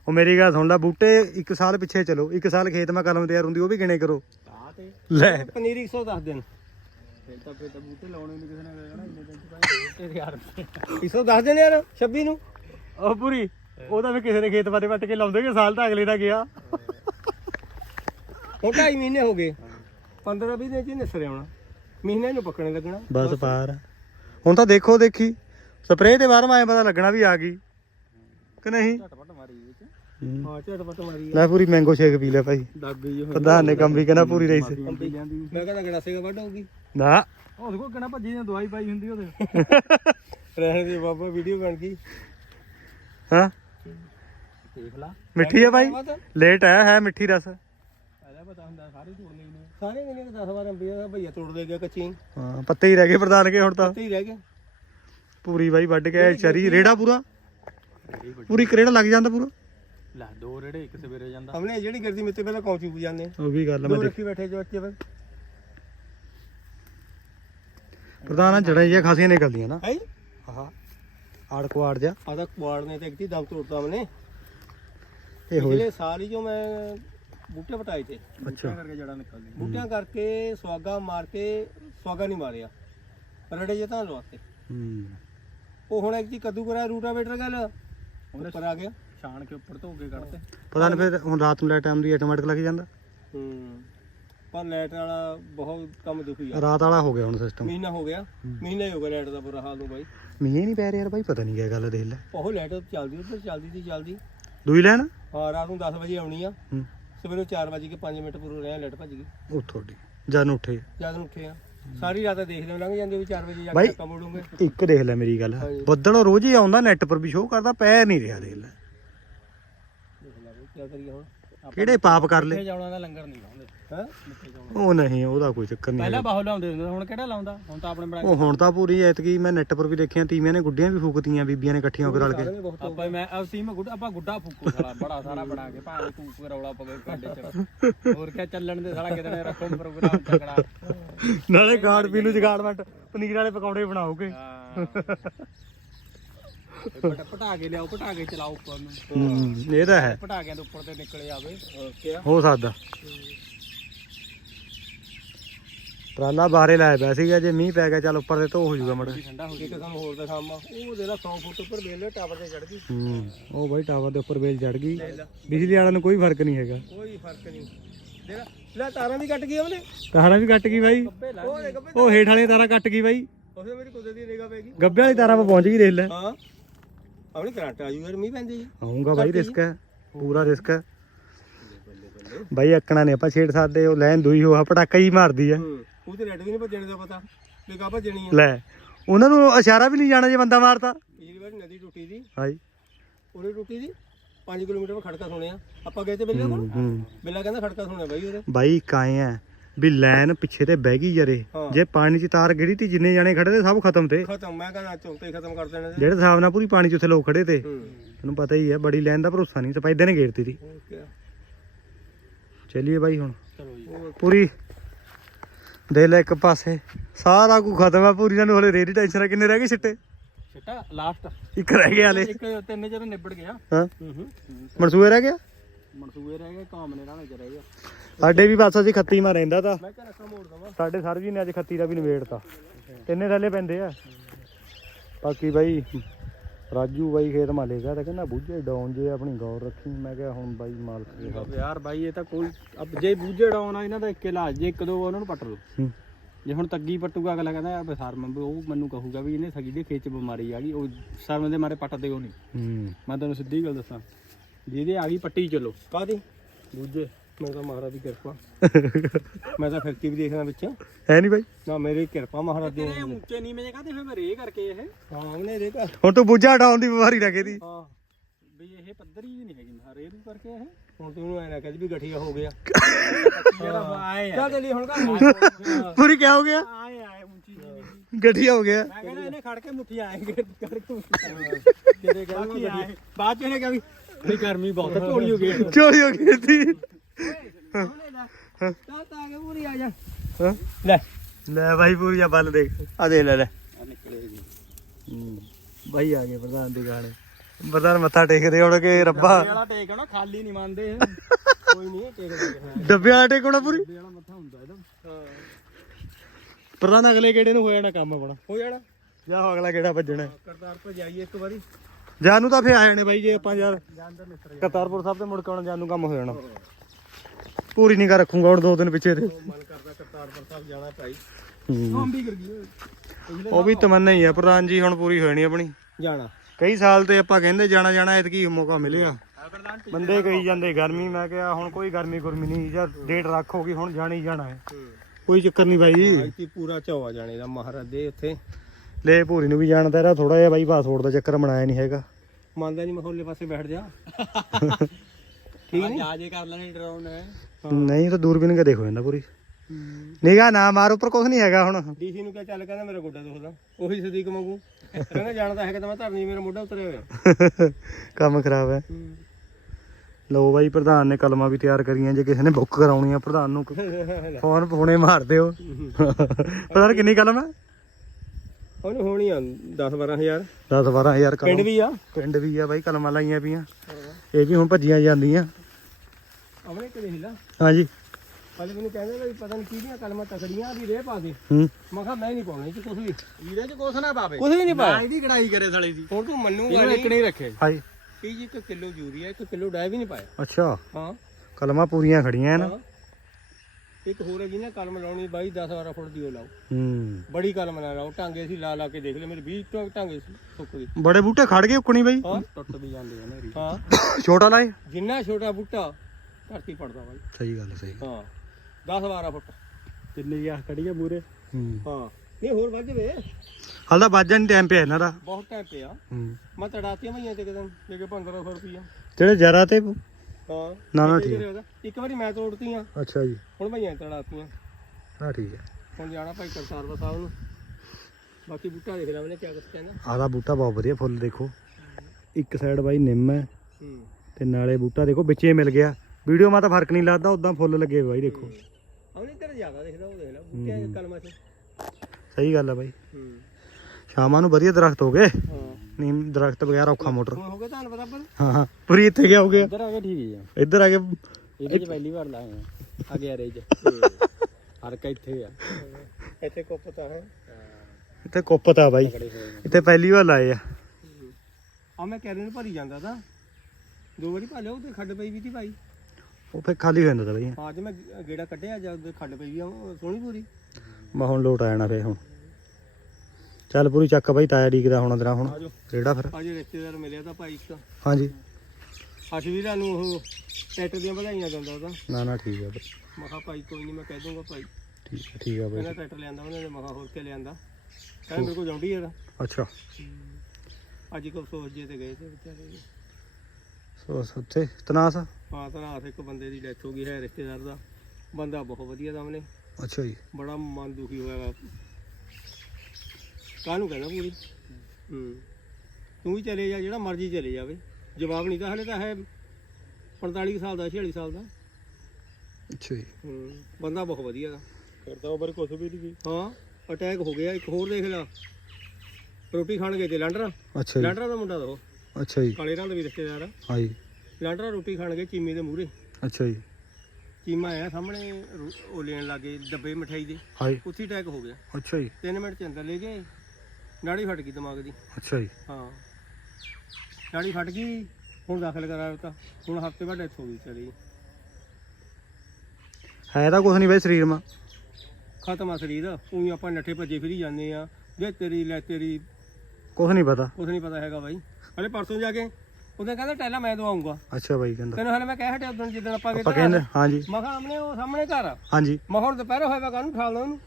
ਉਹ ਮੇਰੀ ਗੱਲ ਸੁਣ ਲੈ ਬੂਟੇ ਇੱਕ ਸਾਲ ਪਿੱਛੇ ਚਲੋ ਇੱਕ ਸਾਲ ਖੇਤ ਮੈਂ ਕਲਮ ਤਿਆਰ ਹੁੰਦੀ ਉਹ ਵੀ ਗਿਣੇ ਕਰੋ। ਆ ਤੇ। ਲੈ। ਪਨੀਰੀ 110 ਦਿਨ। ਫਿਰ ਤਾਂ ਫਿਰ ਤਾਂ ਬੂਟੇ ਲਾਉਣੇ ਨਹੀਂ ਕਿਸੇ ਨੇ ਕਹਿਣਾ ਇੰਨੇ ਦਿਨ ਚ ਯਾਰ 110 ਦਿਨ ਯਾਰ 26 ਨੂੰ। ਉਹ ਪੂਰੀ। ਉਹਦਾ ਵੀ ਕਿਸੇ ਨੇ ਖੇਤ ਵਾਦੇ ਵੱਟ ਕੇ ਲਾਉਂਦੇ ਕਿ ਸਾਲ ਤਾਂ ਅਗਲੇ ਦਾ ਗਿਆ। ਹੁਣ ਢਾਈ ਮਹੀਨੇ ਹੋ ਗਏ। 15 20 ਦਿਨ ਚ ਨਿਸਰ ਆਉਣਾ ਮਹੀਨੇ ਨੂੰ ਪੱਕਣੇ ਲੱਗਣਾ। ਬਸ ਪਾਰ। ਹੁਣ ਤਾਂ ਦੇਖੋ ਦੇਖੀ। ਸਪਰੇਅ ਦੇ ਬਾਅਦ ਮੈਂ ਪਤਾ ਲੱਗਣਾ ਵੀ ਆ ਗਈ। ਕਿ ਨਹੀਂ? ਝਟਪਟ ਮਾਰੀ ਵਿੱਚ ਹੂੰ। ਹਾਂ ਝਟਪਟ ਮਾਰੀ ਆ। ਲੈ ਪੂਰੀ ਮੈਂਗੋ ਸ਼ੇਕ ਪੀ ਲੈ ਭਾਈ। ਪ੍ਰਧਾਨ ਨੇ ਕੰਮ ਵੀ ਕਹਿੰਦਾ ਪੂਰੀ ਰਹੀ ਸੀ। ਜਾਂਦੀ ਮੈਂ ਕਹਿੰਦਾ ਗੜਾਸੇ ਵੱਢ ਹੋਊਗੀ ਨਾ। ਉਹ ਦੇਖੋ ਕਿਹੜਾ ਭੱਜੀ ਨੇ ਦਵਾਈ ਪਾਈ ਹੁੰਦੀ ਉਹਦੇ। ਰਹਿਣ ਦੇ ਬਾਬਾ ਵੀਡੀਓ ਬਣ ਗਈ। ਹਾਂ। ਦੇਖ ਲਾ। ਮਿੱਠੀ ਹੈ ਭਾਈ ਲੇਟ ਹੈ ਹੈ ਮਿੱਠੀ ਰਸ ਇਹਦਾ ਪਤਾ ਹੁੰਦਾ ਸਾਰੀ ਝੂੜ ਲਈ ਨੇ ਸਾਰੇ ਕਿੰਨੇ 10 12 ਰੁਪਏ ਦਾ ਭਈਆ ਤੋੜ ਦੇ ਗਿਆ ਕੱਚੀ। ਹਾਂ ਪੱਤੇ ਹੀ ਰਹਿ ਗਏ ਪ੍ਰਧਾਨ ਕੇ ਹੁਣ ਤਾਂ। ਤੇ ਹੀ ਰਹਿ ਗਏ। ਪੂਰੀ ਬਾਈ ਵੱਢ ਕੇ ਚਰੀ ਰੇੜਾ ਪੂਰਾ? ਪੂਰੀ ਕਰੇੜਾ ਲੱਗ ਜਾਂਦਾ ਪੂਰਾ? ਲੈ ਦੋ ਰੇੜੇ ਇੱਕ ਸਵੇਰੇ ਜਾਂਦਾ। ਹਮਨੇ ਜਿਹੜੀ ਗਿਰਦੀ ਮੇਤੇ ਪਹਿਲਾਂ ਕੌਚੂ ਪੂ ਜਾਂਦੇ ਉਹ ਵੀ ਗੱਲ ਮੈਂ ਦੇਖ ਬੈਠੇ ਜੋ ਬੱਚੇ ਬਸ। ਪ੍ਰਧਾਨ ਆ ਜੜਾਂ ਜਿਹੀਆਂ ਖਾਸੀਆਂ ਨਿਕਲਦੀਆਂ ਨਾ। ਹੈ? ਆੜ ਕੁਆੜ ਜਾ ਆਦਾ ਕੁਆੜ ਨੇ ਤੇ ਇੱਕ ਦਮ ਤੋੜਤਾ ਹਮਨੇ ਇਹ ਹੋਈ ਪਿਛਲੇ ਸਾਲ ਹੀ ਜੋ ਮੈਂ ਬੂਟੇ ਪਟਾਏ ਤੇ। ਅੱਛਾ। ਕਰਕੇ ਜੜਾ ਨਿਕਲਦੀ ਬੂਟਿਆਂ ਕਰਕੇ ਸਵਾਗਾ ਮਾਰ ਕੇ ਸਵਾਗਾ ਨਹੀਂ ਮਾਰਿਆ। ਰੜੇ ਜੇ ਤਾਂ ਲਵਾਤੇ। ਹੂੰ। ਉਹ ਹੁਣ ਇੱਕ ਜੀ ਕੱਦੂ ਕਰਾ ਰੂਟਾਵੇਟਰ ਗੱਲ ਉੱਪਰ ਆ ਗਿਆ। ਛਾਣ ਕੇ ਉੱਪਰ ਧੋ ਕੇ ਕੱਢਤੇ। ਪਤਾ ਨਹੀਂ ਫਿਰ ਹੁਣ ਰਾਤ ਨੂੰ ਲੈ ਟਾਈਮ ਦੀ ਆਟੋਮੈਟਿਕ ਲੱਗ ਜਾਂਦਾ। ਹੂੰ। ਪਰ ਲਾਈਟ ਵਾਲਾ ਬਹੁਤ ਕੰਮ ਦੁਖੀ ਆ। ਰਾਤ ਵਾਲਾ ਹੋ ਗਿਆ ਹੁਣ ਸਿਸਟਮ ਮਹੀਨਾ ਹੋ ਗਿਆ। ਮਹੀਨਾ ਹੀ ਹੋ ਗਿਆ ਲਾਈਟ ਦਾ ਬੁਰਾ ਹਾਲ ਨੂੰ ਬਾਈ। ਮੀਂਹ ਨਹੀਂ ਪੈ ਰਿਹਾ ਯਾਰ ਬਾਈ ਪਤਾ ਨਹੀਂ ਕੀ ਗੱਲ ਦੇਖ ਲੈ। ਉਹ ਲਾਈਟ ਚੱਲਦੀ ਉੱਧਰ ਚੱਲਦੀ ਸੀ ਚੱਲਦੀ। ਦੂਈ ਲੈਣ? ਹਾਂ ਰਾਤ ਨੂੰ 10 ਵਜੇ ਆਉਣੀ ਆ। ਹੂੰ। ਸਵੇਰੇ 4 ਵਜੇ ਕੇ 5 ਮਿੰਟ ਪੂਰੇ ਰਿਹਾ ਲਾਈਟ ਭੱਜ ਗਈ ਉਹ ਤੁਹਾਡੀ ਜਦ ਨੂੰ ਉੱਠੇ। ਜਦ ਨੂੰ ਉੱਠੇ ਆ। ਸਾਰੀ ਰਾਤ ਦੇਖਦੇ ਲੰਘ ਜਾਂਦੇ ਵੀ 4 ਵਜੇ ਜਾ ਬਾਈ- ਕੇ ਕੰਮ ਮੋੜੂਗੇ। ਇੱਕ ਦੇਖ ਲੈ ਮੇਰੀ ਗੱਲ। ਹਾਂਜੀ। ਬੱਦਲ ਰੋਜ਼ ਹੀ ਆਉਂਦਾ ਨੈਟ ਪਰ ਵੀ ਸ਼ੋਅ ਕਰਦਾ ਪੈ ਨਹੀਂ ਰਿਹਾ ਦੇਖ ਲੈ। ਦੇਖ ਲੈ ਬਈ ਕੀ ਕਰੀਏ ਹੁਣ। ਕਿਹੜੇ ਪਾਪ ਕਰ ਲਏ? ਜਾਉਣਾ ਦਾ ਲੰਗਰ ਨਹੀਂ ਲਾਉਂਦੇ। ਹੈ ਉਹ ਨਹੀਂ ਉਹਦਾ ਕੋਈ ਚੱਕਰ ਨਹੀਂ ਪਹਿਲਾਂ ਬਾਹੋ ਲਾਉਂਦੇ ਹੁੰਦੇ ਸੀ, ਹੁਣ ਕਿਹੜਾ ਲਾਉਂਦਾ? ਹੁਣ ਤਾਂ ਆਪਣੇ ਬਣਾ ਉਹ ਹੁਣ ਤਾਂ ਪੂਰੀ ਐਤਕੀ ਮੈਂ ਨੈਟ ਪਰ ਵੀ ਦੇਖਿਆ ਤੀਵੀਆਂ ਨੇ ਗੁੱਡੀਆਂ ਵੀ ਫੂਕਤੀਆਂ ਬੀਬੀਆਂ ਨੇ ਇਕੱਠੀਆਂ ਹੋ ਕੇ ਰਲ ਕੇ। ਬਹੁਤ ਆਪਾਂ ਮੈਂ ਅਸੀ ਮੈਂ ਗੁੱਡਾ ਆਪਾਂ ਗੁੱਡਾ ਫੂਕੋ ਸਾਲਾ ਬੜਾ ਸਾਰਾ ਬਣਾ ਕੇ ਭਾਵੇਂ ਫੂਕ ਰੌਲਾ ਪਵੇ ਕੰਡੇ ਚ। ਹੋਰ ਕਿਆ ਚੱਲਣ ਦੇ ਸਾਲਾ ਕਿਤੇ ਨੇ ਰੱਖੋ ਪ੍ਰੋਗਰਾਮ ਤਕੜਾ। ਨਾਲੇ ਗਾੜ ਪੀ ਨੂੰ ਜਗਾੜਮੈਂਟ ਪਨੀਰ ਵਾਲੇ ਪਕੌੜੇ ਬਣਾਓਗੇ। ਹਾਂ। ਪਟ ਪਟਾ ਕੇ ਲਿਆਓ ਪਟਾ ਕੇ ਚਲਾਓ ਉੱਪਰ ਨੂੰ। ਹੂੰ ਇਹ ਤਾਂ ਹੈ। ਪਟਾਕਿਆਂ ਦੇ ਉੱਪਰ ਤੇ ਨਿਕਲੇ ਆਵੇ ਕਿਆ। ਹੋ ਸਕਦਾ। ਟਰਾਲਾ ਬਾਹਰੇ ਲਾਇਆ ਪਿਆ ਸੀਗਾ ਜੇ ਮੀਂਹ ਪੈ ਗਿਆ ਚੱਲ ਉੱਪਰ ਤੇ ਧੋ ਹੋ ਜਾਊਗਾ ਮੜਾ। ਠੰਡਾ ਹੋ ਇੱਕ ਕੰਮ ਹੋਰ ਦਾ ਕੰਮ ਆ ਉਹ ਜਿਹੜਾ 100 ਫੁੱਟ ਉੱਪਰ ਵੇਲੇ ਟਾਵਰ ਤੇ ਚੜ ਗਈ। ਹੂੰ ਉਹ ਬਾਈ ਟਾਵਰ ਦੇ ਉੱਪਰ ਵੇਲ ਚੜ ਗਈ। ਬਿਜਲੀ ਵਾਲਿਆਂ ਨੂੰ ਕੋਈ ਫ਼ਰਕ ਨਹੀਂ ਹੈਗਾ। ਕੋਈ ਫ਼ਰਕ ਨਹੀਂ। ਜਿਹੜਾ ਲੈ ਤਾਰਾਂ ਵੀ ਕੱਟ ਗਈਆਂ ਉਹਨੇ। ਤਾਰਾਂ ਵੀ ਕੱਟ ਗਈ ਬਾਈ। ਉਹ ਹੇਠ ਵਾਲੀਆਂ ਤਾਰਾਂ ਕੱਟ ਗਈ ਬਾਈ। ਉਸੇ ਮੇਰੀ ਕੁਦਰਤੀ ਦੀ ਨਿਗਾਹ ਪੈ ਗਈ। ਗੱਬੇ ਵਾਲੀ ਤਾਰਾਂ 'ਤੇ ਪਹੁੰਚ ਗਈ ਦੇਖ ਲੈ। ਹਾਂ। ਆਪਣੀ ਕਰੰਟ ਆ ਜੂ ਯਾਰ ਮੀਂਹ ਪੈਂਦੇ ਜੀ। ਆਉਂਗਾ ਬਾਈ ਰਿਸਕ ਹੈ ਪੂਰਾ ਰਿਸਕ ਹੈ। ਬਾਈ ਅੱਕਣਾ ਨੇ ਆਪਾਂ ਛੇੜ ਸਕਦੇ ਉਹ ਲੈਣ ਦੂਈ ਹੋਆ ਪਟਾਕਾ ਹੀ ਮਾਰਦੀ ਆ। ਹੂੰ ਉਹਦੇ ਰੈਡ ਵੀ ਨਹੀਂ ਭੱਜਣ ਦਾ ਪਤਾ ਵੀ ਕਾ ਭੱਜਣੀ ਆ। ਲੈ ਉਹਨਾਂ ਨੂੰ ਇਸ਼ਾਰਾ ਵੀ ਨਹੀਂ ਜਾਣਾ ਜੇ ਬੰਦਾ ਮਾਰਤਾ ਪਿਛਲੀ ਵਾਰ ਨਦੀ ਟੁੱਟੀ ਦੀ। ਹਾਈ ਉਹਨੇ ਟੁੱਟੀ ਦੀ। 5 ਕਿਲੋਮੀਟਰ ਖੜਕਾ ਸੁਣਿਆ। ਆਪਾਂ ਗਏ ਤੇ ਬਿੱਲੇ ਕੋਲ। ਹੂੰ ਬਿੱਲਾ ਕਹਿੰਦਾ ਖੜਕਾ ਸੁਣਿਆ ਬਾਈ ਉਹਦੇ। ਬਾਈ ਕਾਏ ਆ ਵੀ ਲਾਈਨ ਪਿੱਛੇ ਤੇ ਬਹਿ ਗਈ ਹਾਂ। ਜੇ ਪਾਣੀ 'ਚ ਤਾਰ ਗਿਰੀ ਤੀ ਜਿੰਨੇ ਜਾਣੇ ਖੜੇ ਤੇ ਸਭ ਖਤਮ ਤੇ। ਖਤਮ। ਮੈਂ ਕਹਿੰਦਾ ਚੌਂਕੇ ਖਤਮ ਕਰ ਦੇਣਾ ਜਿਹੜੇ ਹਿਸਾਬ ਨਾਲ ਪੂਰੀ ਪਾਣੀ 'ਚ ਉੱਥੇ ਲੋਕ ਖੜੇ ਤੇ। ਹੂੰ। ਪਤਾ ਹੀ ਹੈ ਬੜੀ ਲਾਈਨ ਦਾ ਭਰੋਸਾ ਨਹੀਂ ਸਪੈਦੇ ਨੇ ਘੇਰਤੀ ਤੀ। ਚੱਲੀਏ ਬਾਈ ਹੁਣ। ਚਲੋ ਜੀ। ਹੋਰ ਪੂਰੀ ਦੇ ਲੈ ਇੱਕ ਪਾਸੇ। ਸਾਰਾ ਕੁ ਖਤਮ ਆ ਪੂਰੀ ਨੂੰ ਹਲੇ ਰੇਡੀ ਟੈਨਸ਼ਨ ਆ। ਕਿੰਨੇ ਰਹਿ ਗਏ ਛਿੱਟੇ ਛਿੱਟਾ ਲਾਸਟ ਇੱਕ ਰਹਿ ਗਿਆ ਹਲੇ। ਇੱਕ ਤਿੰਨ ਜਦੋਂ ਨਿਬੜ ਗਿਆ ਹਾਂ। ਮਨਸੂਏ ਰਹਿ ਗਿਆ? ਮਨਸੂਏ ਰਹਿ ਗਏ ਕਾਮਨੇ ਨਾਲ ਚ ਰਹਿ ਗਿਆ। ਸਾਡੇ ਵੀ ਬਸ ਅਸੀਂ ਖੱਤੀ ਮਾ ਰਹਿੰਦਾ ਤਾਂ। ਮੈਂ ਕਿਹਾ ਰਸਾ ਮੋੜ ਦਵਾ। ਸਾਡੇ ਸਰ ਜੀ ਨੇ ਅੱਜ ਖੱਤੀ ਦਾ ਵੀ ਨਿਬੇੜਤਾ। ਤਿੰਨੇ ਥੱਲੇ ਪੈਂਦੇ ਆ। ਬਾਕੀ ਬਾਈ ਰਾਜੂ ਬਾਈ ਖੇਤ ਮਾਲੇ ਗਿਆ ਤਾਂ ਕਹਿੰਦਾ ਬੂਝੇ ਡਾਉਨ ਜੇ ਆਪਣੀ ਗੌਰ ਰੱਖੀ। ਮੈਂ ਕਿਹਾ ਹੁਣ ਬਾਈ ਮਾਲਕ ਦੇ ਹੱਥ। ਯਾਰ ਬਾਈ ਇਹ ਤਾਂ ਕੋਈ ਅਬ ਜੇ ਬੂਝੇ ਡਾਉਣਾ ਇਹਨਾਂ ਦਾ ਇੱਕ ਇਲਾਜ ਜੇ ਇੱਕ ਦੋ ਉਹਨਾਂ ਨੂੰ ਪੱਟ ਲਓ। ਹੂੰ। ਜੇ ਹੁਣ ਤੱਗੀ ਪੱਟੂਗਾ ਅਗਲਾ ਕਹਿੰਦਾ ਯਾਰ ਬਸਾਰ ਮੰਬ ਉਹ ਮੈਨੂੰ ਕਹੂਗਾ ਵੀ ਇਹਨੇ ਸਗੀ ਦੇ ਖੇਚ ਬਿਮਾਰੀ ਆ ਗਈ ਉਹ ਸਰਮ ਦੇ ਮਾਰੇ ਪੱਟ ਦਿਓ ਨਹੀਂ। ਹੂੰ। ਮੈਂ ਤੈਨੂੰ ਸਿੱਧੀ ਗੱਲ ਦੱਸਾਂ ਜਿਹਦੇ ਆ ਗਈ ਪੱਟੀ ਚੱਲੋ। ਕਾਦੀ ਦੂਜੇ ਮੈਂ ਤਾਂ ਮਹਾਰਾਜ ਦੀ ਕਿਰਪਾ। ਮੈਂ ਤਾਂ ਫੈਕਟਰੀ ਵੀ ਦੇਖਦਾ ਵਿੱਚ। ਹੈ ਨਹੀਂ ਬਾਈ? ਨਾ ਮੇਰੀ ਕਿਰਪਾ ਮਹਾਰਾਜ ਦੀ। ਤੇਰੇ ਉੱਚੇ ਨੀਵੇਂ ਜਗ੍ਹਾ ਤੇ ਫਿਰ? ਮੈਂ ਰੇ ਕਰਕੇ ਇਹ। ਹਾਂ ਉਹਨੇ ਦੇ ਘਰ। ਹੁਣ ਤੂੰ ਬੂਝਾ ਡਾਉਨ ਦੀ ਬਿਮਾਰੀ ਲੱਗੇ ਦੀ ਹਾਂ। ਵੀ ਇਹ ਪੱਧਰੀ ਵੀ ਨਹੀਂ ਹੈਗੀ। ਮੈਂ ਰੇ ਰੂ ਕਰਕੇ ਇਹ। ਹੁਣ ਤੂੰ ਉਹਨੂੰ ਐ ਨਾ ਕਹਿ ਵੀ ਗਠੀਆ ਹੋ ਗਿਆ। ਜਿਹੜਾ ਆਏ ਚੱਲ ਚੱਲੀ ਹੁਣ ਘਰ। ਪੂਰੀ ਕਿਆ ਹੋ ਗਿਆ? ਆਏ ਆਏ ਉੱਚੀ ਨੀਵੀਂ ਗੱਠੀਆ ਹੋ ਗਿਆ। ਮੈਂ ਕਹਿੰਦਾ ਇਹਨੇ ਖੜ ਕੇ ਮੁੱਠੀ ਆਏਗੇ ਤੇਰੇ ਕਹਿ ਬਾਕੀ ਆਏ। ਬਾਅਦ ਚ ਇਹਨੇ ਕਿਹਾ ਵੀ ਨਹੀਂ ਗਰਮੀ ਬਹੁਤ ਹੈ। ਢੋਲੀ ਹੋ ਗਈ। ਚੋਰੀ ਹੋ ਗਈ ਸੀ। ਤਾਂ ਤਾਂ ਜਾ ਹਾਂ ਲੈ। ਲੈ ਬਾਈ ਪੂਰੀ ਆ ਬੱਲ ਦੇਖ ਆ ਦੇ ਲੈ ਲੈ ਬਾਈ ਆ ਗਏ ਪ੍ਰਧਾਨ ਦੇ ਗਾਣੇ। ਪ੍ਰਧਾਨ ਮੱਥਾ ਟੇਕਦੇ ਹੁਣ ਕਿ ਰੱਬਾ। ਇਹ ਵਾਲਾ ਟੇਕ ਨਾ ਖਾਲੀ ਨਹੀਂ ਮੰਨਦੇ। ਇਹ ਕੋਈ ਨਹੀਂ ਟੇਕ ਦੇ ਡੱਬਿਆਂ ਵਾਲਾ ਟੇਕਣਾ ਪੂਰੀ? ਇਹ ਵਾਲਾ ਮੱਥਾ ਹੁੰਦਾ ਇਹਦਾ। ਹਾਂ। ਪ੍ਰਧਾਨ ਅਗਲੇ ਗੇੜੇ ਨੂੰ ਹੋ ਜਾਣਾ ਕੰਮ ਆਪਣਾ? ਹੋ ਜਾਣਾ। ਜਾ ਅਗਲਾ ਗੇੜਾ ਵੱਜਣਾ? ਕਰਤਾਰਪੁਰ ਜਾਈਏ ਇੱਕ ਵਾਰੀ। ਜਾਨ ਤਾਂ ਫੇ ਆ ਜਾਣੇ ਬਾਈ ਜੇ ਆਪਾਂ ਯਾਰ ਕਰਤਾਰਪੁਰ ਸਾਹਿਬ ਤੇ ਮੁੜ ਕੇ ਆਉਣਾ ਜਾਨ ਕੰਮ ਹੋ ਜਾਣਾ। ਪੂਰੀ ਨਿਗਾ ਰੱਖੂਗਾ ਹੁਣ ਦੋ ਦਿਨ ਪਿੱਛੇ ਤੇ। ਮਨ ਕਰਦਾ ਕਰਤਾਰਪੁਰ ਸਾਹਿਬ ਜਾਣਾ ਭਾਈ ਹੂੰ। ਵੀ ਕਰ ਗਈ ਉਹ ਵੀ ਤਮੰਨਾ ਹੀ ਆ ਪ੍ਰਧਾਨ ਜੀ ਹੁਣ ਪੂਰੀ ਹੋ ਜਾਣੀ ਆਪਣੀ। ਜਾਣਾ। ਕਈ ਸਾਲ ਤੇ ਆਪਾਂ ਕਹਿੰਦੇ ਜਾਣਾ ਜਾਣਾ ਐਤਕੀ ਮੌਕਾ ਮਿਲਿਆ। ਬੰਦੇ ਕਹੀ ਜਾਂਦੇ ਗਰਮੀ ਮੈਂ ਕਿਹਾ ਹੁਣ ਕੋਈ ਗਰਮੀ ਗੁਰਮੀ ਨਹੀਂ ਯਾਰ ਡੇਟ ਰੱਖ ਹੋ ਗਈ ਹੁਣ ਜਾਣਾ ਹੀ ਜਾਣਾ ਹੈ। ਕੋਈ ਚੱਕਰ ਨਹੀਂ ਬਾਈ। ਆਈਤੀ ਪੂਰਾ ਚੌਆ ਜਾਣੇ ਦਾ ਮਹਾਰਾਜ ਦੇ ਉੱਥੇ। ਲੈ ਭੂਰੀ ਨੂੰ ਵੀ ਜਾਣਦਾ ਇਹਦਾ ਥੋੜਾ ਜਿਹਾ ਬਾਈ ਪਾਸਪੋਰਟ ਦਾ ਚੱਕਰ ਬਣਾਇਆ ਨਹੀਂ ਹੈਗਾ। ਮੰਨਦਾ ਨਹੀਂ ਮਹੌਲੇ ਪਾਸੇ ਬੈਠ ਜਾ। ਠੀਕ ਨਹੀਂ ਜਾ ਜੇ ਕਰ ਲੈਣੇ ਡਰਾਉਣ ਹੈ ਨਹੀਂ ਤਾਂ ਦੂਰਬੀਨ ਕੇ ਦੇਖੋ ਜਾਂਦਾ ਪੂਰੀ। ਨਿਗਾ ਨਾ ਮਾਰ ਉੱਪਰ ਕੁਝ ਨਹੀਂ ਹੈਗਾ ਹੁਣ। ਡੀਸੀ ਨੂੰ ਕਿਹਾ ਚੱਲ ਕਹਿੰਦਾ ਮੇਰਾ ਗੋਡਾ ਦੁਖਦਾ। ਉਹੀ ਸਦੀਕ ਮੰਗੂ। ਕਹਿੰਦਾ ਜਾਣਦਾ ਹੈਗਾ ਤਾਂ ਮੈਂ ਧਰਨੀ ਮੇਰਾ ਮੋਢਾ ਉਤਰਿਆ ਹੋਇਆ। ਕੰਮ ਖਰਾਬ ਹੈ। ਲਓ ਬਾਈ ਪ੍ਰਧਾਨ ਨੇ ਕਲਮਾਂ ਵੀ ਤਿਆਰ ਕਰੀਆਂ ਜੇ ਕਿਸੇ ਨੇ ਬੁੱਕ ਕਰਾਉਣੀ ਆ ਪ੍ਰਧਾਨ ਨੂੰ ਫੋਨ ਫੋਨੇ ਮਾਰ ਦਿਓ। ਪ੍ਰਧਾਨ ਕਿੰਨੀ ਕਲਮ ਹੈ ਉਹਨੂੰ ਹੋਣੀ ਆ 10 12000 10 12000 ਪਿੰਡ ਕਲਮ। ਵੀ ਆ। ਪਿੰਡ ਵੀ ਆ ਬਾਈ ਕਲਮਾਂ ਲਾਈਆਂ ਪਈਆਂ। ਇਹ ਵੀ ਹੁਣ ਭੱਜੀਆਂ ਜਾਂਦੀਆਂ। ਅਮਨੇ ਕਿ ਦੇਖ ਲਾ ਹਾਂਜੀ। ਪਹਿਲੇ ਮੈਨੂੰ ਕਹਿੰਦੇ ਵੀ ਪਤਾ ਨਹੀਂ ਕਿਹਦੀਆਂ ਕਲਮਾਂ ਤਕੜੀਆਂ ਵੀ ਰੇ ਪਾ ਦੇ। ਹੂੰ। ਮੈਂ ਕਿਹਾ ਮੈਂ ਨਹੀਂ ਪਾਉਣਾ ਇਹ ਚ ਕੁਝ ਵੀ ਇਹਦੇ ਚ ਕੁਛ ਨਾ ਪਾਵੇ। ਕੁਝ ਵੀ ਨਹੀਂ ਪਾਇਆ ਇਹਦੀ ਕਢਾਈ ਕਰੇ ਸਾਲੇ ਦੀ। ਹੁਣ ਤੂੰ ਮੰਨੂਗਾ ਨਹੀਂ ਰੱਖੇ ਹਾਂਜੀ। ਕਿ ਜੀ 1 ਕਿਲੋ ਯੂਰੀਆ 1 ਕਿਲੋ ਡਾਈ ਵੀ ਨਹੀਂ ਪਾਇਆ। ਅੱਛਾ। ਹਾਂ। ਕਲਮਾਂ ਪੂਰੀਆਂ ਖੜੀਆਂ ਹਨ। ਇੱਕ ਹੋਰ ਹੈ ਜਿਹਨੇ ਕਲਮ ਲਾਉਣੀ ਬਾਈ 10 12 ਫੁੱਟ ਦੀ ਉਹ ਲਾਓ। ਹੂੰ। ਬੜੀ ਕਲਮ ਨਾ ਲਾਓ। ਟਾਂਗੇ ਸੀ ਲਾ ਲਾ ਕੇ ਦੇਖ ਲੈ ਮੇਰੇ 20 ਟਾਂ- ਟਾਂਗੇ ਸੀ ਸੁੱਕ ਗਏ। ਬੜੇ ਬੂਟੇ ਖੜ ਗਏ ਉਕਣੀ ਬਾਈ। ਹਾਂ। ਟੁੱਟ ਵੀ ਜਾਂਦੇ ਆ ਨੇਰੀ ਹਾਂ। ਛੋਟਾ ਲਾਏ। ਜਿੰਨਾ ਛੋਟਾ ਬੂਟਾ ਧਰਤੀ ਪੜਦਾ ਬਾਈ। ਸਹੀ ਗੱਲ ਹੈ, ਸਹੀ ਹਾਂ। 10 12 ਫੁੱਟ। ਕਿੰਨੀ ਆ ਖੜੀ ਆ ਮੂਰੇ ਹੂੰ। ਹਾਂ। ਨਹੀਂ ਹੋਰ ਵੱਧ ਵੇ ਹਾਲ ਤਾਂ ਵੱਜਣ ਟਾਈਮ ਪਿਆ ਇਹਨਾਂ ਦਾ। ਬਹੁਤ ਟਾਈਮ ਪਿਆ। ਹੂੰ। ਮੈਂ ਤੜਾਤੀਆਂ ਭਈਆਂ ਤੇ ਕਦਮ ਦੇ ਕੇ 1500 ਰੁਪਈਆ। ਜਿਹੜੇ ਜਰਾ ਤੇ ਹਾਂ। ਨਾ ਨਾ ਠੀਕ ਉਹਦਾ। ਇੱਕ ਵਾਰੀ ਮੈਂ ਤੋੜਤੀਆਂ ਅੱਛਾ ਜੀ। ਹੁਣ ਭਈਆਂ ਤੜਾਤੀਆਂ। ਨਾ ਠੀਕ ਹੈ। ਹੁਣ ਜਾਣਾ ਭਾਈ ਕਰਤਾਰਪੁਰ ਸਾਹਿਬ ਨੂੰ। ਬਾਕੀ ਬੂਟਾ ਦੇਖ ਲੈ ਉਹਨੇ ਕਿਆ ਕੁਛ ਕਹਿੰਦਾ ਆਹ ਦਾ ਬੂਟਾ ਬਹੁਤ ਵਧੀਆ ਫੁੱਲ ਦੇਖੋ। ਇੱਕ ਸਾਈਡ ਬਾਈ ਨਿੰਮ ਹੈ ਹੂੰ। ਤੇ ਨਾਲੇ ਬੂਟਾ ਦੇਖੋ ਵਿੱਚੇ ਮਿਲ ਗਿਆ। ਵੀਡੀਓ ਮਾ ਤਾਂ ਫ਼ਰਕ ਨਹੀਂ ਲੱਗਦਾ ਉਦਾਂ ਫੁੱਲ ਲੱਗੇ ਹੋਏ ਬਾਈ ਦੇਖੋ। ਉਹਨੇ ਤੇਰੇ ਜ਼ਿਆਦਾ ਦੇਖਦਾ ਉਹ ਦੇਖ ਲੈ ਬੂਟਿਆਂ ਦੇ ਕਲਮਾਂ 'ਚ। ਸਹੀ ਗੱਲ ਹੈ ਬਾਈ। ਹੂੰ। ਸ਼ਾਮਾਂ ਨੂੰ ਵਧੀਆ ਦਰਖਤ ਹੋ ਗਏ। ਹਾਂ। ਨੀਮ ਦਰਖਤ ਬਗੈਰ ਔਖਾ ਮੋਟਰ। ਹੁਣ ਹੋ ਗਿਆ ਤੁਹਾਨੂੰ ਬਰਾਬਰ? ਹਾਂ ਹਾਂ। ਪੂਰੀ ਇੱਥੇ ਗਿਆ ਹੋ ਗਿਆ। ਇੱਧਰ ਆ ਕੇ ਠੀਕ ਹੀ ਆ। ਇੱਧਰ ਆ ਕੇ ਇਹਦੇ ਚ ਪਹਿਲੀ ਵਾਰ ਲਾਏ ਆ ਆ ਗਿਆ ਰੇ ਚ। ਹਰਕਾ ਇੱਥੇ ਆ। ਇੱਥੇ ਕੁੱਪ ਤਾਂ ਹੈ। ਇੱਥੇ ਕੁੱਪਤ ਆ ਬਾਈ। ਖੜੇ ਹੋਏ ਇੱਥੇ ਪਹਿਲੀ ਵਾਰ ਲਾਏ ਆ। ਆ ਮੈਂ ਕੈਰੇ ਨੂੰ ਭਰੀ ਜਾਂਦਾ ਤਾਂ। ਦੋ ਵਾਰੀ ਭਾ ਲਿਆ ਉਹ ਤੇ ਖੱਡ ਪਈ ਵੀ ਤੀ ਭਾਈ। ਉਹ ਫੇਰ ਖਾਲੀ ਹੋ ਜਾਂਦਾ ਤਾ ਬਾਈ ਅੱਜ ਮੈਂ ਗੇੜਾ ਕੱਢਿਆ ਜਦ ਖੱਡ ਪਈ ਆ ਉਹ ਸੋਹਣੀ ਪੂਰੀ। ਮੈਂ ਹੁਣ ਲੋਟ ਆ ਜਾਣਾ ਫੇਰ ਹੁਣ। ਚੱਲ ਪੂਰੀ ਚੱਕ ਬਾਈ ਤਾਇਆ ਡੀਕਦਾ ਹੁਣ ਤੇਰਾ ਹੁਣ। ਆਜੋ ਕਿਹੜਾ ਫਿਰ। ਅੱਜ ਰਿਸ਼ਤੇਦਾਰ ਮਿਲਿਆ ਤਾਂ ਭਾਈ ਇੱਕ। ਹਾਂਜੀ। ਅਸ਼ਵੀਰਾਂ ਨੂੰ ਉਹ ਟਰੈਕਟਰ ਦੀਆਂ ਵਧਾਈਆਂ ਦਿੰਦਾ ਉਹਦਾ। ਨਾ ਨਾ ਠੀਕ ਆ ਬਾਈ। ਮੈਂ ਕਿਹਾ ਭਾਈ ਕੋਈ ਨਹੀਂ ਮੈਂ ਕਹਿ ਦੂੰਗਾ ਭਾਈ। ਠੀਕ ਆ ਠੀਕ ਆ ਬਾਈ। ਕਹਿੰਦਾ ਟਰੈਕਟਰ ਲਿਆਂਦਾ ਉਹਨੇ ਮੈਂ ਕਿਹਾ ਹੋਰ ਕੇ ਲਿਆਂਦਾ? ਕਹਿੰਦਾ ਮੇਰੇ ਕੋਲ ਜੌਂਡੀ ਇਹਦਾ। ਅੱਛਾ। ਅੱਜ ਕੋ ਸੋਚ ਜੇ ਤੇ ਗਏ ਤੇ ਵਿਚਾਰੇ। ਸੋ ਉੱਥੇ ਤਨਾਸ? ਹਾਂ ਤਾਂ ਰਾਤ ਇੱਕ ਬੰਦੇ ਦੀ ਡੈਥ ਹੋ ਗਈ ਹੈ ਰਿਸ਼ਤੇਦਾਰ ਦਾ। ਬੰਦਾ ਬਹੁਤ ਵਧੀਆ ਦਾ ਉਹਨੇ। ਅੱਛਾ ਜੀ। ਬੜਾ ਮਨ ਦੁਖੀ ਹੋਇਆ ਵਾ। ਕਾਹਨੂੰ ਕਹਿੰਦਾ ਪੂਰੀ? ਹੂੰ। ਤੂੰ ਵੀ ਚਲੇ ਜਾ ਜਿਹੜਾ ਮਰਜ਼ੀ ਚਲੇ ਜਾਵੇ। ਜਵਾਬ ਨਹੀਂ ਤਾਂ ਹਲੇ ਤਾਂ ਹੈ 45 ਸਾਲ ਦਾ 46 ਸਾਲ ਦਾ। ਅੱਛਾ ਜੀ। ਹੂੰ ਬੰਦਾ ਬਹੁਤ ਵਧੀਆ ਦਾ। ਕਰਦਾ ਉਮਰ ਕੁਛ ਵੀ ਨਹੀਂ ਹਾਂ ਅਟੈਕ ਹੋ ਗਿਆ ਇੱਕ ਹੋਰ ਦੇਖ ਲੈ। ਰੋਟੀ ਖਾਣ ਗਏ ਤੇ ਲਾਂਡਰਾ। ਅੱਛਾ ਜੀ। ਲਾਂਡਰਾ ਦਾ ਮੁੰਡਾ ਦਾ ਉਹ। ਅੱਛਾ ਜੀ। ਕਾਲੇ ਰੰਗ ਦਾ ਵੀ ਰਿਸ਼ਤੇਦਾਰ ਆ। ਹਾਂ ਜੀ। ਲਾਂਡਰਾ ਰੋਟੀ ਖਾਣ ਗਏ ਚੀਮੇ ਦੇ ਮੂਹਰੇ। ਅੱਛਾ ਜੀ। ਚੀਮਾ ਆਇਆ ਸਾਹਮਣੇ ਰੋ- ਉਹ ਲੈਣ ਲੱਗੇ ਡੱਬੇ ਮਠਾਈ ਦੇ। ਹਾਂ ਜੀ। ਉੱਥੇ ਅਟੈਕ ਹੋ ਗਿਆ। ਅੱਛਾ ਜੀ। 3 ਮਿੰਟ ਚ ਅੰਦਰ ਲੈ ਗਏ। ਨਾੜੀ ਫਟ ਗਈ ਦਿਮਾਗ ਦੀ। ਅੱਛਾ ਜੀ। ਹਾਂ। ਨਾੜੀ ਫਟ ਗਈ ਹੁਣ ਦਾਖਲ ਕਰਾ ਦਿੱਤਾ। ਹੁਣ ਹਫ਼ਤੇ ਬਾਅਦ ਡੈਥ ਹੋ ਗਈ ਚਲੀ ਹੈ ਤਾਂ ਕੁਛ ਨਹੀਂ ਬਾਈ ਸਰੀਰ ਮਾ। ਖਤਮ ਆ ਸਰੀਰ। ਉਹੀ ਆਪਾਂ ਨੱਠੇ ਭੱਜੇ ਫਿਰੀ ਜਾਂਦੇ ਆ। ਜੇ ਤੇਰੀ ਲੈ ਤੇਰੀ ਕੁਛ ਨਹੀਂ ਪਤਾ। ਕੁਛ ਨਹੀਂ ਪਤਾ ਹੈਗਾ ਬਾਈ। ਹਲੇ ਪਰਸੋਂ ਜਾ ਕੇ। ਉਹਨੇ ਕਹਿੰਦਾ ਟੈਲਾ ਮੈਂ ਦਵਾਉਂਗਾ। ਅੱਛਾ ਬਾਈ ਕਹਿੰਦਾ। ਤੈਨੂੰ ਹਲੇ ਮੈਂ ਕਹਿ ਹਟਿਆ ਉਦੋਂ ਜਿੱਦਣ ਆਪਾਂ ਗਏ ਆਪਾਂ ਕਹਿੰਦੇ ਹਾਂ ਜੀ ਮੈਂ ਕਿਹਾ ਸਾਹਮਣੇ ਉਹ ਸਾਹਮਣੇ ਘਰ ਆ। ਹਾਂਜੀ। ਮੈਂ ਕਿਹਾ ਹੁਣ ਦੁਪਹਿਰ ਹੋਇਆ ਵਾ ਕਾਹਨੂੰ ਠਾਲ ਉਹਨੂੰ।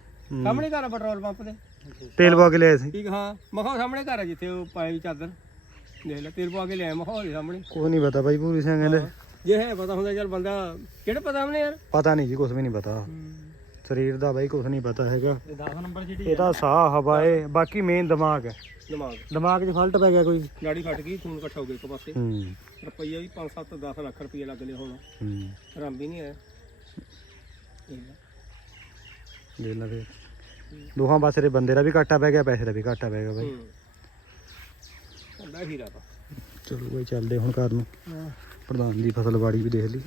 ਸਾਹਮਣੇ ਘਰ ਆ ਪੈਟਰੋਲ ਪੰਪ ਦੇ ਤੇਲ ਪਾ ਕੇ ਲਿਆਏ ਸੀ। ਠੀਕ ਹਾਂ। ਮੈਂ ਕਿਹਾ ਉਹ ਸਾਹਮਣੇ ਘਰ ਆ ਜਿੱਥੇ ਉਹ ਪਾਈ ਚਾਦਰ। ਦੇਖ ਲੈ ਤੇਲ ਪਵਾ ਕੇ ਲਿਆਇਆ ਮੈਂ ਕਿਹਾ ਉਹਦੇ ਸਾਹਮਣੇ। ਕੁਛ ਨਹੀਂ ਪਤਾ ਬਾਈ ਪੂਰੀ ਸਿੰਘ ਕਹਿੰਦੇ ਜੇ ਹੈ ਪਤਾ ਹੁੰਦਾ ਚੱਲ ਬੰਦਾ ਕਿਹੜੇ ਪਤਾ ਉਹਨੇ ਯਾਰ? ਪਤਾ ਨਹੀਂ ਜੀ ਕੁਛ ਵੀ ਨਹੀਂ ਪਤਾ। ਸਰੀਰ ਦਾ ਬਾਈ ਕੁਛ ਨਹੀਂ ਪਤਾ ਹੈਗਾ। ਇਹ 10 ਨੰਬਰ ਜਿਹੜੀ ਇਹ ਤਾਂ ਸਾਹ ਹਵਾ ਏ ਬਾਕੀ ਮੇਨ ਦਿਮਾਗ ਹੈ। ਦਿਮਾਗ। ਦਿਮਾਗ 'ਚ ਫਲਟ ਪੈ ਗਿਆ ਕੋਈ? ਗਾੜੀ ਫਟ ਗਈ ਖੂਨ ਇਕੱਠਾ ਹੋ ਗਿਆ ਇੱਕ ਪਾਸੇ। ਹੂੰ। ਰੁਪਈਆ ਵੀ 5 7 10 ਲੱਖ ਰੁਪਈਆ ਲੱਗ ਲਿਆ ਹੁਣ। ਹੂੰ। ਆਰਾਮ ਵੀ ਨਹੀਂ ਆਇਆ। ਦੇਖ ਲੈ। ਦੇਖ ਲੈ ਦੋਹਾਂ ਪਾਸੇ ਦੇ ਬੰਦੇ ਦਾ ਵੀ ਘਾਟਾ ਪੈ ਗਿਆ ਪੈਸੇ ਦਾ ਵੀ ਘਾਟਾ ਪੈ ਗਿਆ ਬਾਈ। ਹੂੰ। ਵੱਡਾ ਹੀਰਾ ਤਾਂ ਚਲੋ ਬਾਈ ਚੱਲਦੇ ਹੁਣ ਘਰ ਨੂੰ। ਪ੍ਰਧਾਨ ਦੀ ਫਸਲਬਾੜੀ ਵੀ ਦੇਖ ਲਈ।